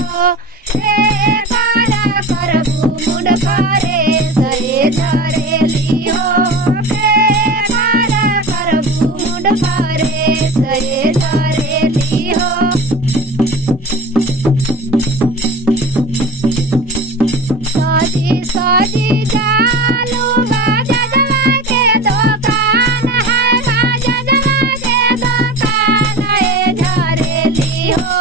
हो हे काला करबू मुंड करे सए धरेली हो हे काला करबू मुंड करे सए धरेली हो साजी साजी जालू जजवा के दुकान है जजवा के दुकान है झरेली हो